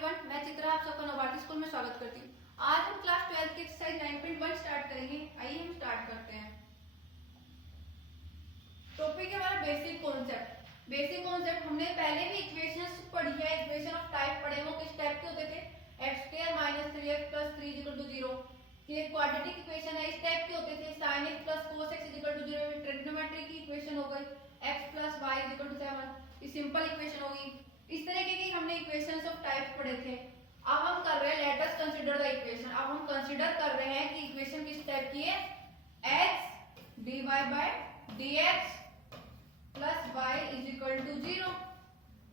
Everyone, मैं चित्रा आप सबका नवभारती स्कूल में स्वागत करती हूँ। आज हम क्लास 12 की एक्सरसाइज 9.1 स्टार्ट करेंगे। आइए हम स्टार्ट करते हैं। टॉपिक है हमारा बेसिक कॉन्सेप्ट। बेसिक कॉन्सेप्ट हमने पहले भी इक्वेशंस पढ़ी है, इक्वेशन ऑफ टाइप पढ़े। वो किस टाइप के होते थे? x² - 3x + 3 = 0। ये क्वाड्रेटिक इक्वेशन है, इस टाइप के होते थे। sin x + cos x = 0 trigonometry की इक्वेशन हो गई। x + y = 7 ये सिंपल इक्वेशन होगी। इस तरीके की हमने इक्वेशंस ऑफ टाइप पढ़े थे। अब हम कर रहे हैं let us consider the equation. अब हम कंसीडर कर रहे हैं कि इक्वेशन किस टाइप की है? x dy/dx + y = 0।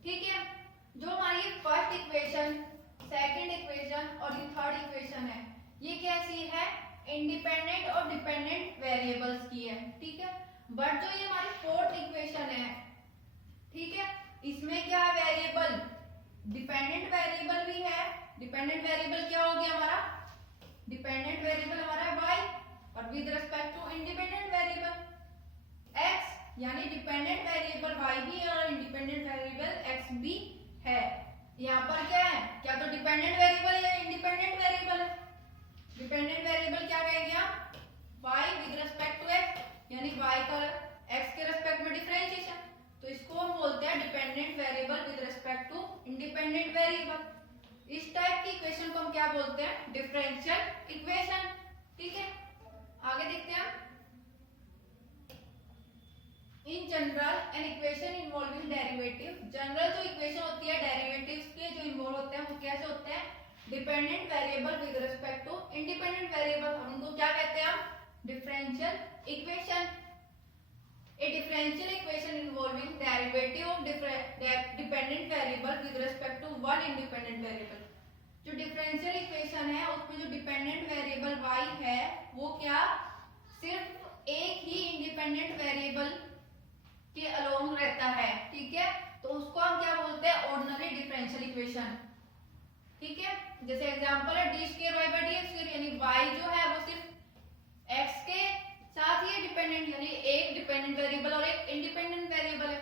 ठीक है, जो हमारी फर्स्ट इक्वेशन, सेकंड इक्वेशन और ये थर्ड इक्वेशन है, ये कैसी है? इंडिपेंडेंट और डिपेंडेंट वेरिएबल्स की है। ठीक है, बट जो ये हमारी फोर्थ इक्वेशन है, ठीक है, इसमें क्या है? वेरिएबल डिपेंडेंट वेरिएबल भी है। डिपेंडेंट वेरिएबल क्या हो गया हमारा? डिपेंडेंट वेरिएबल हमारा है y और with respect to independent variable x, यानी डिपेंडेंट वेरिएबल y भी है और इंडिपेंडेंट वेरिएबल x भी है। यहाँ पर क्या है? क्या तो डिपेंडेंट वेरिएबल या इंडिपेंडेंट वेरिएबल है? डिपेंडेंट वेरिएबल क्या कह गया? y with respect to x, यानी y का x के रिस्पेक्ट में डिफरेंशिएशन, तो इसको हम बोलते हैं dependent variable with respect to independent variable. इस टाइप की इक्वेशन को हम क्या बोलते हैं? Differential equation. ठीक है, आगे देखते हैं। In general an equation involving derivative, general जो इक्वेशन होती है डेरिवेटिव्स के जो इन्वॉल्व होते हैं वो कैसे होते हैं? Dependent variable with respect to independent variable, हम उनको क्या कहते हैं? Differential equation. A differential equation involving derivative of dependent variable with respect to one independent variable। जो डिफरेंशियल इक्वेशन है उसमें जो डिपेंडेंट वेरिएबल y है वो क्या? सिर्फ एक ही इंडिपेंडेंट वेरिएबल के अलोंग रहता है। ठीक है, तो उसको हम क्या बोलते हैं? Ordinary differential equation. ठीक है, जैसे एग्जांपल है d²y/dx², यानी y जो है वो सिर्फ x के साथ ही डिपेंडेंट, यानी एक डिपेंडेंट वेरिएबल और एक इंडिपेंडेंट वेरिएबल है।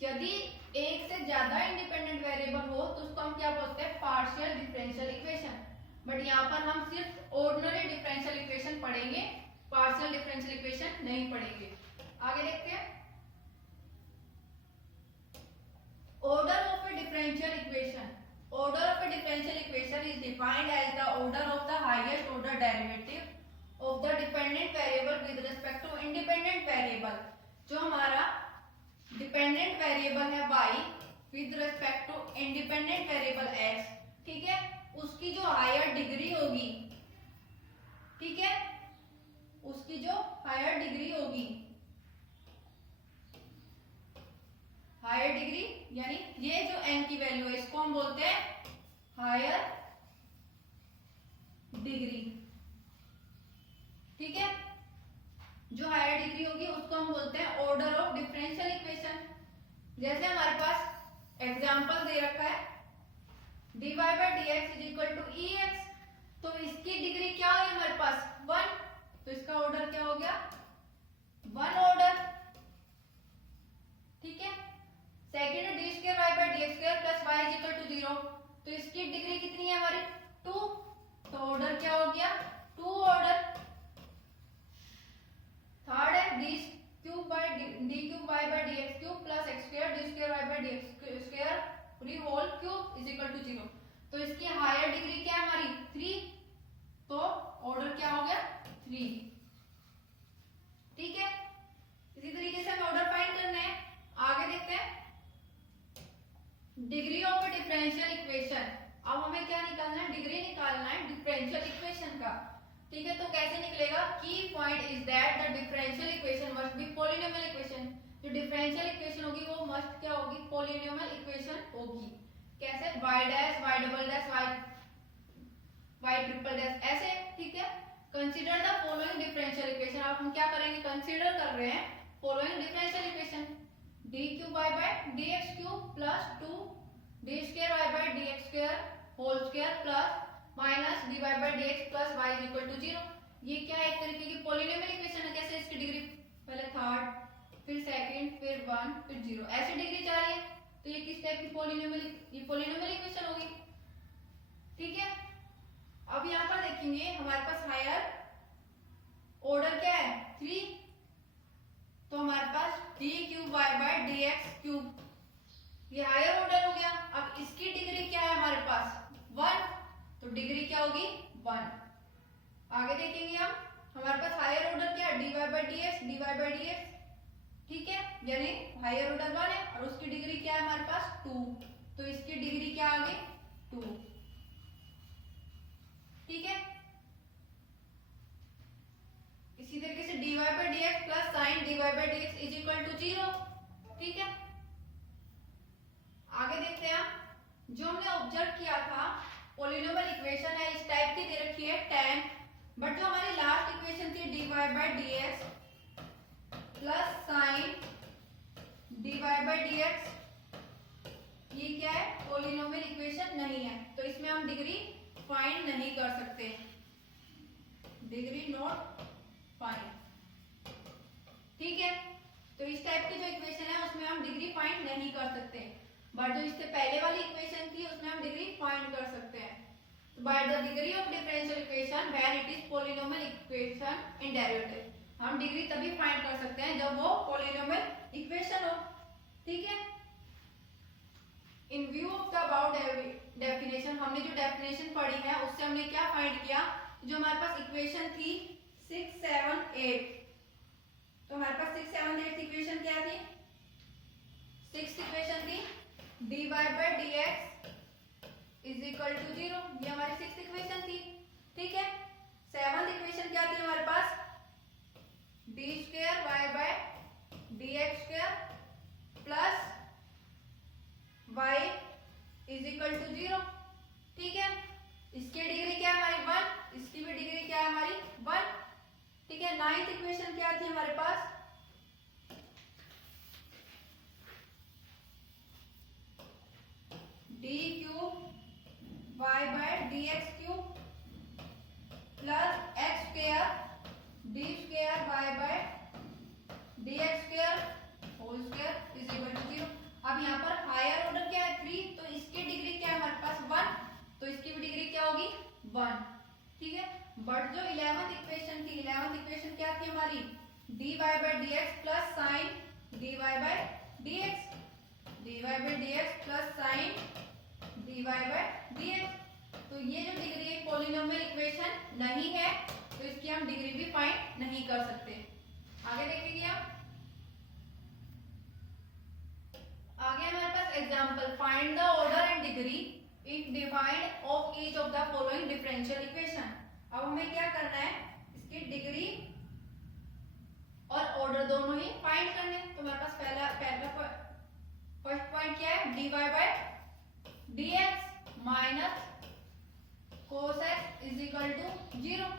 यदि एक से ज्यादा इंडिपेंडेंट वेरिएबल हो तो उसको हम क्या बोलते हैं? Partial differential equation. बट यहाँ पर हम सिर्फ ऑर्डिनरी डिफरेंशियल इक्वेशन पढ़ेंगे, पार्शियल डिफरेंशियल इक्वेशन नहीं पढ़ेंगे। आगे देखते हैं। Order of a differential equation. Order of a differential equation is defined as the order of the highest order derivative of the dependent variable with respect to independent variable। जो हमारा dependent variable है y with respect to independent variable x, ठीक है, उसकी जो higher degree होगी, ठीक है, उसकी जो हायर डिग्री होगी, हायर डिग्री यानी ये जो n की वैल्यू है इसको हम बोलते हैं हायर डिग्री। ठीक है, जो हायर डिग्री होगी उसको हम बोलते हैं ऑर्डर ऑफ डिफरेंशियल इक्वेशन। जैसे हमारे पास एग्जांपल दे रखा है dy/dx = ex, तो इसकी डिग्री क्या हुई हमारे पास? 1, तो इसका ऑर्डर क्या हो गया? 1 ऑर्डर। ठीक है, सेकंड d²y/dx² + y = 0, तो इसकी डिग्री कितनी है हमारी? 2, तो ऑर्डर क्या हो गया? 2 ऑर्डर। थर्ड है d³ + x² d²y/dx² whole cube = 0, तो इसकी हायर डिग्री क्या है हमारी? 3, तो ऑर्डर क्या हो गया? 3। ठीक है, इसी तरीके से हमें ऑर्डर फाइंड करना है। आगे देखते हैं degree of a differential equation. अब हमें क्या निकालना है? डिग्री निकालना है डिफरेंशियल इक्वेशन का। ठीक है, तो कैसे निकलेगा? की point is that the differential equation must be polynomial equation. जो डिफरेंशियल इक्वेशन होगी वो मस्ट क्या होगी? पॉलिनोमियल इक्वेशन होगी। कैसे? y', ऐसे। ठीक है, consider the following differential equation. अब हम क्या करेंगे? कंसीडर कर रहे हैं following differential equation d³ y/dx³ + 2 d²y/dx² whole square plus minus dy/dx + y = 0। ये क्या है? एक तरीके की पॉलिनोमियल इक्वेशन है। कैसे? इसकी डिग्री पहले थर्ड, फिर सेकंड, फिर 1, फिर 0, ऐसे डिग्री जा रही है, तो ये किस टाइप की पॉलिनोमियल? ये पॉलिनोमियल इक्वेशन होगी। हमारे पास हायर ऑर्डर क्या है 3, तो हमारे पास d cube y by d x cube, ये हायर ऑर्डर हो गया। अब इसकी डिग्री क्या है हमारे पास 1, तो डिग्री क्या होगी 1। आगे देखेंगे हम, हमारे पास हायर ऑर्डर क्या है dy बाय dx, ठीक है, यानी हायर ऑर्डर 1 है और उसकी डिग्री क्या है हमारे पास 2, तो इसकी डिग्री क्या आ गई 2, ठीक है। इसी तरीके से dy by dx plus sine dy by dx is equal to 0, ठीक है। आगे देखते हैं हम, जो हमने ऑब्जर्व किया था पॉलिनोमियल इक्वेशन है इस टाइप की दे रखी है tan, बट जो हमारी लास्ट इक्वेशन थी dy by dx plus sine dy by dx, ये क्या है पॉलिनोमियल इक्वेशन नहीं है, तो इसमें हम डिग्री फाइंड नहीं कर सकते, डिग्री नॉट फाइंड, ठीक है। तो इस टाइप की जो इक्वेशन है उसमें हम डिग्री फाइंड नहीं कर सकते, बट जो इससे पहले वाली इक्वेशन थी उसमें हम डिग्री फाइंड कर सकते हैं। By the degree of differential equation when it is polynomial equation in derivative, हम डिग्री तभी फाइंड कर सकते हैं जब वो पॉलिनोमियल इक्वेशन हो, ठीक है। इन view of the about definition, हमने जो डेफिनेशन पढ़ी है उससे हमने क्या फाइंड किया, जो हमारे पास इक्वेशन थी 6, 7, 8, तो हमारे पास 6, 7, 8 इक्वेशन क्या थी, 6 इक्वेशन थी dy by dx is equal to 0, ये हमारी 6th इक्वेशन थी, ठीक है। 7th इक्वेशन क्या थी हमारे पास d square y by dx square plus y is equal to 0, ठीक है। इसकी डिग्री क्या है हमारी 1, इसकी भी डिग्री क्या है हमारी 1, ठीक है। 9th इक्वेशन क्या थी हमारे पास d cube y by dx cube plus x square d square y by dx square whole square is equal to 0। अब यहाँ पर हायर ऑर्डर क्या है 3, तो इसकी डिग्री क्या है हमारे पास 1, तो इसकी भी डिग्री क्या होगी 1, ठीक है। बट जो 11th इक्वेशन थी, 11th इक्वेशन क्या थी हमारी dy by dx plus sine dy by dx, dy by dx plus sine dy by dx, तो ये जो डिग्री एक पॉलिनोमियल इक्वेशन नहीं है, तो इसकी हम डिग्री भी फाइंड नहीं कर सकते। आगे देखेंगे आप, आगे हमारे पास example find the order and degree if defined of each of the following differential equation. अब हमें क्या करना है, इसकी डिग्री और ऑर्डर दोनों ही फाइंड करने। तो हमारे पास पहला फर्स्ट पॉइंट क्या है dy by dx minus cos x is equal to 0,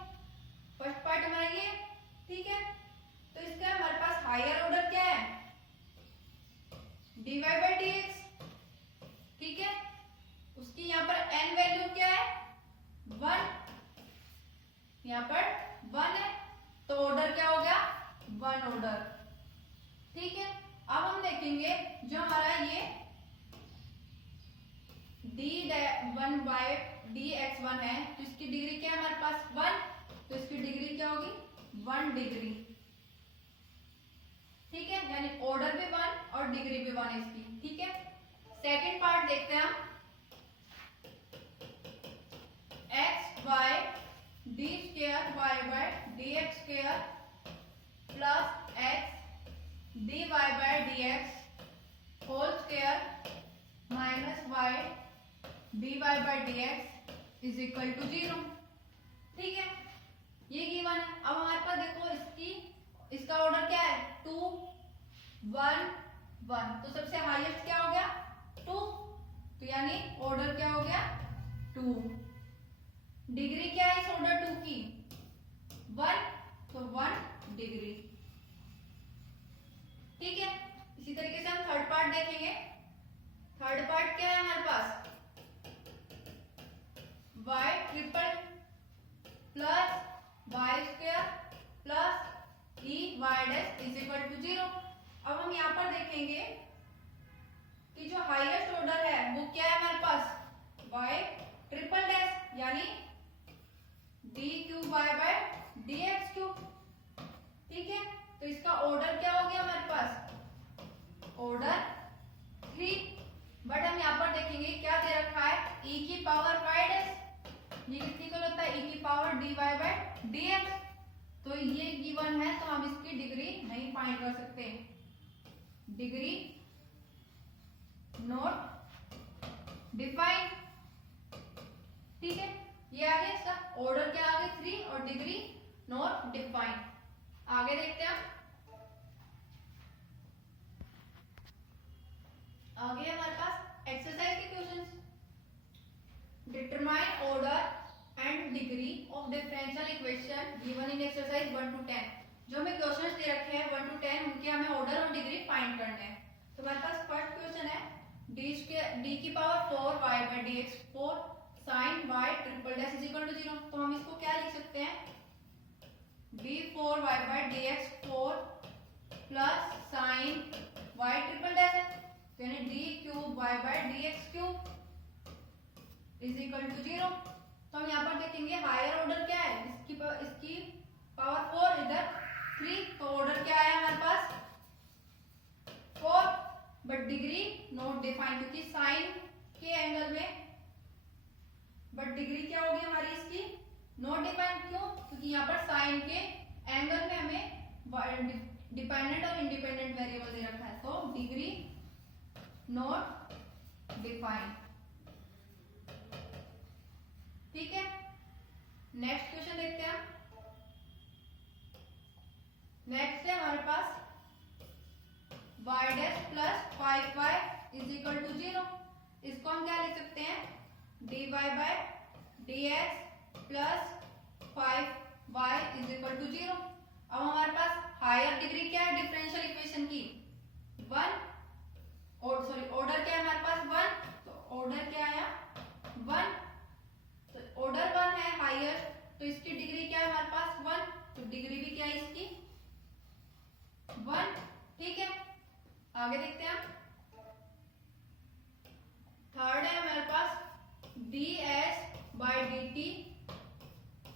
first part हमारा ये, ठीक है। तो इसका हमारे पास हायर ऑर्डर क्या है dy बाय dx, ठीक है। उसकी यहाँ पर n वैल्यू क्या है 1, यहाँ पर 1 है, तो ऑर्डर क्या हो गया 1 ऑर्डर, ठीक है। अब हम देखेंगे जो हमारा ये d1 बाय dx1 है, तो इसकी डिग्री क्या है हमारे पास 1, तो इसकी डिग्री क्या होगी 1 डिग्री, ठीक है, यानी ऑर्डर भी 1 और डिग्री भी 1 इसकी, ठीक है। सेकंड पार्ट देखते हैं हम, x by d square y by dx square plus x dy by dx whole square minus y dy by dx is equal to 0, ठीक है। ये गिवन है। अब हमारे पास देखो इसका ऑर्डर क्या है 2, 1, 1, तो सबसे हाईएस्ट क्या हो गया 2, तो यानी ऑर्डर क्या हो गया 2। डिग्री क्या है इस ऑर्डर 2 की 1, तो 1 डिग्री, ठीक है। इसी तरीके से हम थर्ड पार्ट देखेंगे। थर्ड पार्ट क्या है हमारे पास y triple plus y square plus e y dash is equal to 0। अब हम यहाँ पर देखेंगे कि जो हाईएस्ट ऑर्डर है वो क्या है हमारे पास y ट्रिपल डैश, यानी d cube cube y by d x cube. ठीक है, तो इसका ऑर्डर क्या हो गया हमारे पास, ऑर्डर 3। बट हम यहाँ पर देखेंगे क्या दे रखा है, e की पावर वाई डैश, ये कितनी को लगता है e की पावर dy बाय dx। तो ये गिवन है, तो हम इसकी डिग्री नहीं फाइंड कर सकते, डिग्री नॉट डिफाइंड। ठीक है, ये आ गया इसका ऑर्डर क्या आ गया 3 और डिग्री नॉट डिफाइंड। आगे देखते हैं, आगे हमारे पास एक्सरसाइज के questions. Determine order and degree of differential equation given in exercise 1 to 10। जो हमें क्वेश्चंस दे रखे हैं 1 to 10, उनके हमें ऑर्डर और डिग्री फाइंड करने हैं। तो हमारे पास फर्स्ट क्वेश्चन है d की power 4 y by dx 4 sin y triple dash is equal to 0। तो हम इसको क्या लिख सकते हैं, d4 y by dx 4 plus sin y triple dash है, तो यानी d cube y by dx cube is equal to 0। तो हम यहाँ पर देखेंगे हायर ऑर्डर क्या है, इसकी पावर 4, इधर 3, तो ऑर्डर क्या है हमारे पास 4, बट डिग्री नॉट डिफाइंड, क्योंकि साइन के एंगल में, बट डिग्री क्या होगी हमारी इसकी नॉट डिफाइंड। क्यों, क्योंकि यहाँ पर साइन के एंगल में हमें डिपेंडेंट और इंडिपेंडेंट वेरिएबल दे रखा है, तो डिग्री नॉट डिफाइंड। ठीक है, नेक्स्ट क्वेश्चन देखते हैं। नेक्स्ट है हमारे पास y dash plus 5y is equal to 0। इसको हम क्या लिख सकते हैं, dy by dx plus 5y is equal to 0। अब हमारे पास हायर डिग्री क्या है डिफरेंशियल इक्वेशन की 1, और सॉरी ऑर्डर क्या है हमारे पास 1, तो ऑर्डर क्या आया 1, तो ऑर्डर 1 है हायर, तो इसकी डिग्री क्या है हमारे पास 1, तो डिग्री भी क्या है इसकी 1। ठीक है, आगे देखते हैं। थर्ड है हमारे पास ds by dt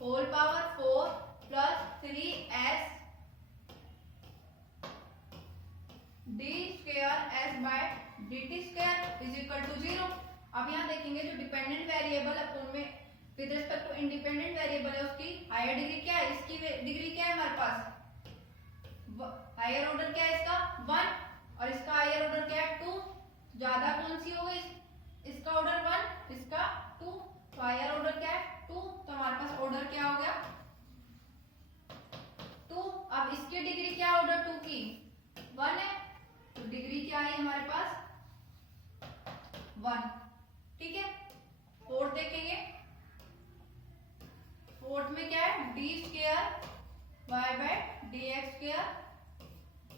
whole power 4 plus 3s d square s by dt square is equal to 0। अब यहाँ देखेंगे जो डिपेंडेंट वेरिएबल है उनमें with respect to independent variable है, उसकी हायर डिग्री क्या है, इसकी डिग्री क्या है हमारे पास, हायर ऑर्डर क्या है इसका 1 और इसका हायर ऑर्डर क्या है 2। ज्यादा कौन सी हो गई, इसका ऑर्डर 1 इसका 2, तो हायर ऑर्डर क्या है 2, तो हमारे पास ऑर्डर क्या हो गया 2। अब इसकी डिग्री क्या ऑर्डर 2 की 1 है, तो डिग्री क्या है हमारे पास 1। ठीक है, फोर्थ देखेंगे। फोर्थ में क्या है d square y by d x square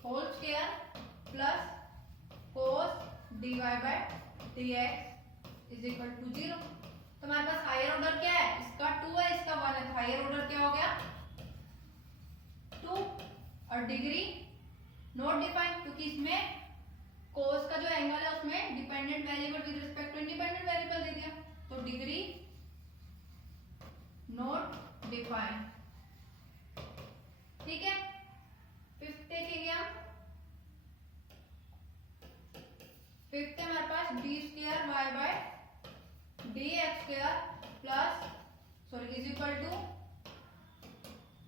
whole square plus cos d y by d x is equal to 0। तो हमारे पास हायर ऑर्डर क्या है, इसका 2 है, इसका 1 है, तो हायर ऑर्डर क्या हो गया 2, और डिग्री नॉट डिफाइंड, क्योंकि इसमें कोस का जो एंगल है उसमें dependent variable with respect to independent variable दे दिया, तो डिग्री नॉट डिफाइंड। ठीक है, फिफ्थ देखेंगे हम। फिफ्थ है हमारे पास d square y by d x square plus sorry is equal to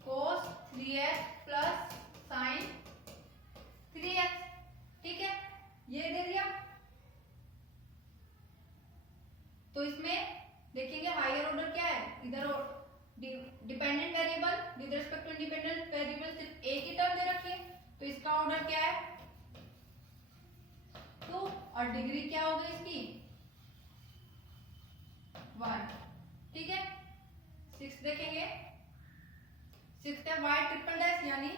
cos 3x plus sine 3x। ठीक है, ये दे दिया। तो इसमें देखेंगे हायर ऑर्डर क्या है, इधर dependent variable with respect to independent variable सिर्फ एक ही टर्म दे रखी है, तो इसका ऑर्डर क्या है 2, और डिग्री क्या होगी इसकी 1। ठीक है, सिक्स देखेंगे। सिक्स है वाई ट्रिपल डैश, यानी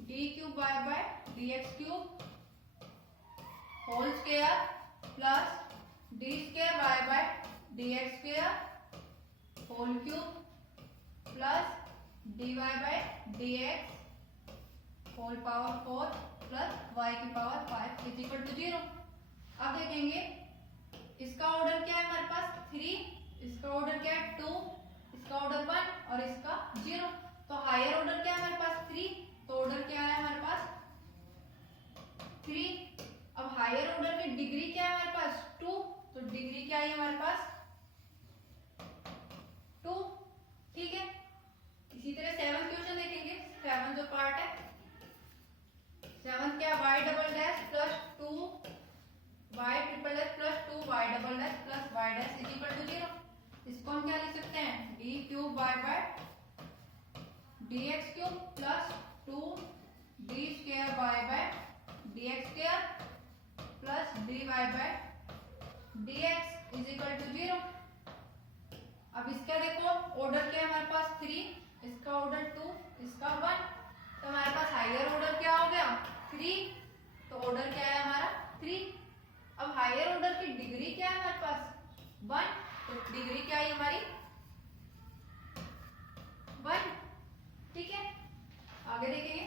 d cube y by d x cube whole square plus d square y by d x square whole cube plus d y by d x whole power 4 प्लस y की पावर 5 is equal to 0। अब देखेंगे इसका order क्या है हमारे पास 3, इसका ऑर्डर क्या है 2, इसका ऑर्डर 1 और आई हमारे पास 2। ठीक है, इसी तरह 7 क्वेश्चन देखेंगे। 7 जो पार्ट है, 7 क्या, y double dash plus 2 y triple dash plus 2 y double dash plus y dash is equal to 0। इसको हम क्या लिख सकते हैं, d cube y by dx cube plus 2 d square y by dx square plus dy by dx is equal to 0। अब इसका देखो order क्या है हमारे पास 3, इसका ऑर्डर 2, इसका 1, तो हमारे पास हायर ऑर्डर क्या हो गया 3, तो ऑर्डर क्या है हमारा 3। अब हायर ऑर्डर की डिग्री क्या है हमारे पास 1, तो डिग्री क्या है हमारी 1। ठीक है, आगे देखेंगे।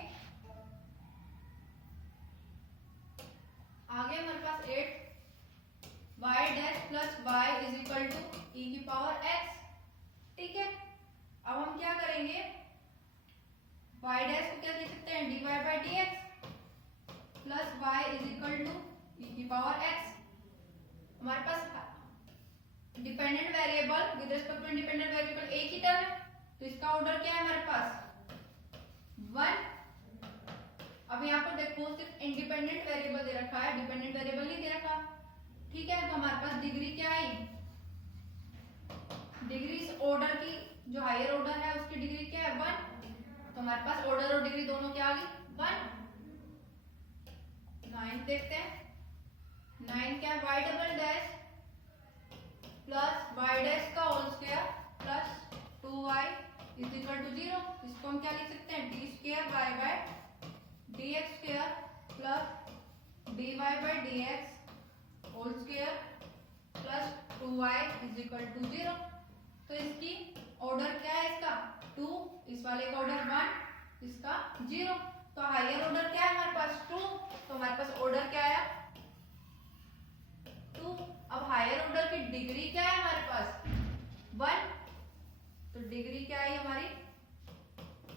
आगे हमारे पास 8 y dash plus y is equal to e की पावर x। ठीक है, अब हम क्या करेंगे, y डैश को क्या लिख सकते हैं, dy by dx plus y is equal to e की पावर x। हमारे पास dependent variable with respect to independent variable एक ही टर्म है, तो इसका ऑर्डर क्या है हमारे पास 1। अब यहाँ पर देखो सिर्फ इंडिपेंडेंट वेरिएबल दे रखा है, डिपेंडेंट वेरिएबल नहीं दे रखा। ठीक है, तो हमारे पास डिग्री क्या आई, डिग्री इस ऑर्डर की जो हायर ऑर्डर है उसकी डिग्री क्या है 1, तो हमारे पास ऑर्डर और डिग्री दोनों क्या आ गई 1। 9 देखते हैं, 9 क्या है, y double dash plus y dash का whole square plus 2y is equal to 0। इसको हम क्या लिख सकते हैं, d square y by dx square plus dy by dx whole square plus 2y is equal to 0। तो इसकी ऑर्डर क्या है, इसका 2, इस वाले का ऑर्डर 1, इसका 0, तो हायर ऑर्डर क्या है हमारे पास 2, तो हमारे पास ऑर्डर क्या आया 2। अब हायर ऑर्डर की डिग्री क्या है हमारे पास 1, तो डिग्री क्या है हमारी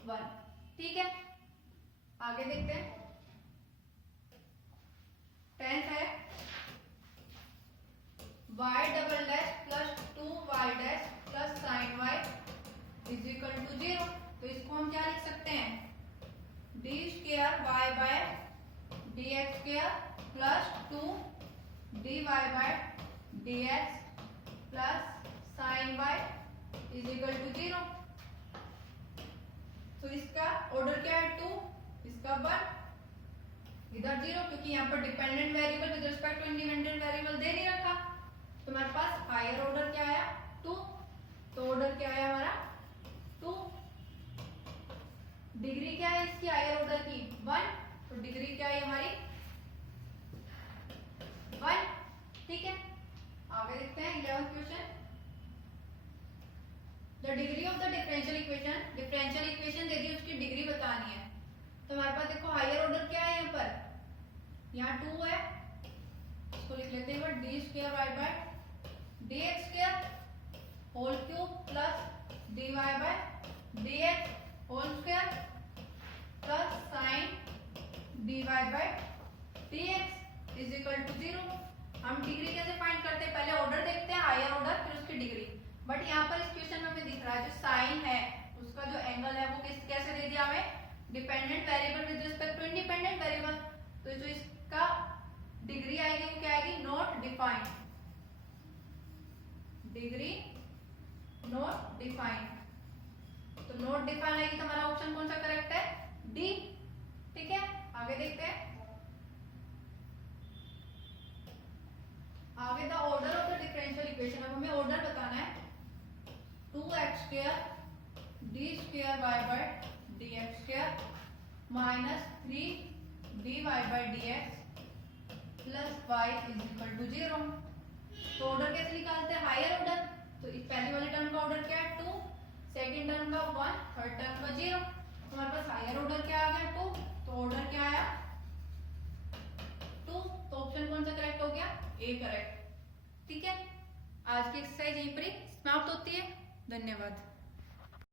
1। ठीक है, आगे देखते हैं। 10th है y double dash plus 2y dash plus sine y is equal to 0, तो इसको हम क्या लिख सकते हैं, d square y by dx square plus 2 dy by dx plus sine y is equal to 0। तो इसका ऑर्डर क्या है 2, इसका 1, इधर 0, क्योंकि यहाँ पर dependent variable with respect to independent variable दे नहीं रखा, तो हमारे पास हायर ऑर्डर क्या आया 2, तो ऑर्डर क्या आया हमारा 2। डिग्री क्या है इसकी हायर ऑर्डर की 1, तो डिग्री क्या है हमारी 1। ठीक है, आगे देखते हैं 11th question. The degree of the differential equation, differential equation दे दी, उसकी डिग्री बतानी है। तो हमारे पास देखो हायर ऑर्डर क्या है, यहाँ पर यहाँ 2 है, इसको लिख लेते हैं d square y by dx square whole cube plus dy by dx whole square plus sine dy by dx is equal to 0। हम डिग्री कैसे फाइंड करते हैं, पहले ऑर्डर देखते हैं हायर ऑर्डर फिर उसकी डिग्री। बट यहाँ पर इस क्वेश्चन में हमें दिख रहा है जो साइन है उसका जो एंगल है वो कैसे दे दिया हमें, dependent variable with respect to independent variable, तो जो इसका डिग्री आएगी वो क्या आएगी, not defined, degree not defined. तो नॉट डिफाइंड आएगी तो हमारा ऑप्शन कौन सा करेक्ट है, डी। ठीक है, आगे देखते हैं। आगे the order of the differential equation, अब हमें ऑर्डर बताना है 2x square d square y by dx square minus 3dy by dx plus y is equal to 0। तो ऑर्डर कैसे निकालते हैं, हायर ऑर्डर, तो इस पहली वाली टर्म का ऑर्डर क्या है 2, सेकंड टर्म का 1, थर्ड टर्म का 0, तो हमारे पास हायर ऑर्डर क्या आ गया 2, तो ऑर्डर क्या आया 2, तो ऑप्शन कौन सा करेक्ट हो गया, ए करेक्ट। ठीक है, आज की एक्सरसाइज यहीं पर ही समाप्त होती है। धन्यवाद।